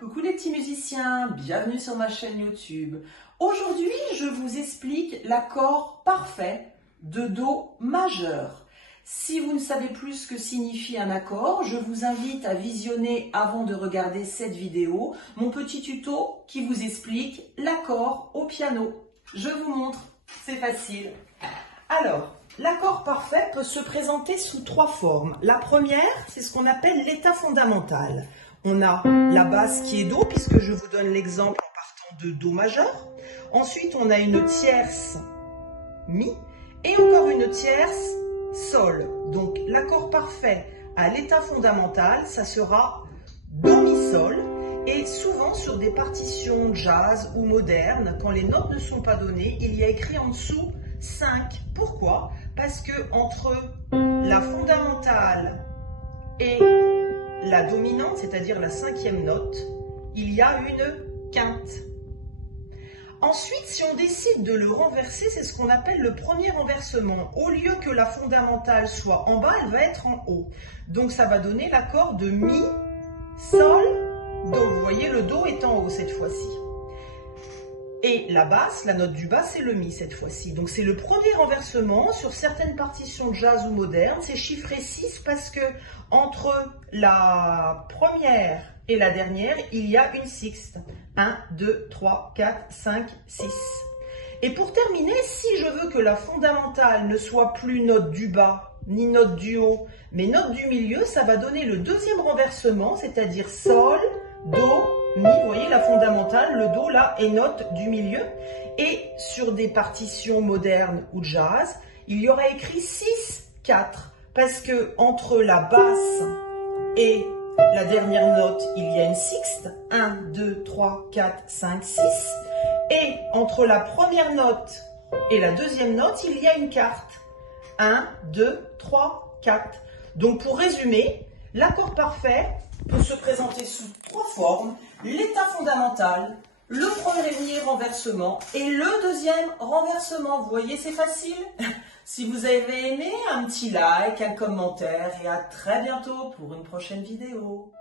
Coucou les petits musiciens, bienvenue sur ma chaîne YouTube. Aujourd'hui, je vous explique l'accord parfait de Do majeur. Si vous ne savez plus ce que signifie un accord, je vous invite à visionner avant de regarder cette vidéo mon petit tuto qui vous explique l'accord au piano. Je vous montre, c'est facile. Alors, l'accord parfait peut se présenter sous trois formes. La première, c'est ce qu'on appelle l'état fondamental. On a la basse qui est Do, puisque je vous donne l'exemple en partant de Do majeur. Ensuite, on a une tierce Mi et encore une tierce Sol. Donc, l'accord parfait à l'état fondamental, ça sera Do Mi Sol. Et souvent, sur des partitions jazz ou modernes, quand les notes ne sont pas données, il y a écrit en dessous 5. Pourquoi? Parce que entre la fondamentale et la dominante, c'est-à-dire la cinquième note, il y a une quinte. Ensuite, si on décide de le renverser, c'est ce qu'on appelle le premier renversement. Au lieu que la fondamentale soit en bas, elle va être en haut. Donc ça va donner l'accord de Mi, Sol, Do. Vous voyez, le Do est en haut cette fois-ci. Et la basse, la note du bas, c'est le Mi cette fois-ci. Donc c'est le premier renversement. Sur certaines partitions de jazz ou modernes, c'est chiffré 6 parce que entre la première et la dernière, il y a une sixte. 1, 2, 3, 4, 5, 6. Et pour terminer, si je veux que la fondamentale ne soit plus note du bas, ni note du haut, mais note du milieu, ça va donner le deuxième renversement, c'est-à-dire Sol, Do, Mi. Vous voyez la fondamentale, le Do là est note du milieu. Et sur des partitions modernes ou jazz, il y aura écrit 6, 4. Parce que entre la basse et la dernière note, il y a une sixte. 1, 2, 3, 4, 5, 6. Et entre la première note et la deuxième note, il y a une quarte. 1, 2, 3, 4. Donc pour résumer, l'accord parfait peut se présenter sous trois formes. L'état fondamental, le premier renversement et le deuxième renversement. Vous voyez, c'est facile. Si vous avez aimé, un petit like, un commentaire et à très bientôt pour une prochaine vidéo.